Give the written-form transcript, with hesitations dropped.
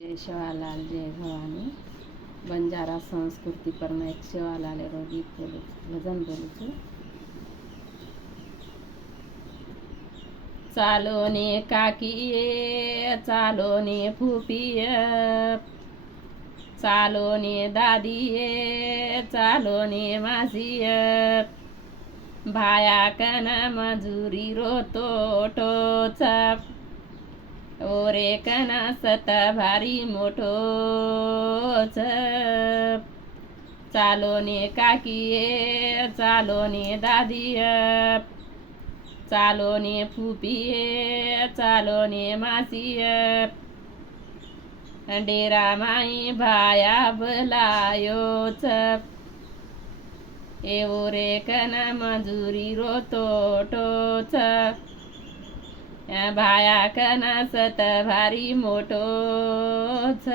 जय शिवालाल जय भवानी बंजारा संस्कृति पर मैं एक शिवालाल रो गीत बोलू भजन बोलू छू। चालो ने काकीये चालो ने फुफिये चालो ने दादीये चालो ने मासीये भाया कन मजुरी रो तोटोच ओरे कना सत भारी मोठोच चालो ने काकीये चालो ने दादीये चालो ने फुफिये चालो ने मासीये डेरा माई भाया भलायोच एवरे कना मजुरी रो तोटोच भाया कना सत भारी मोठोच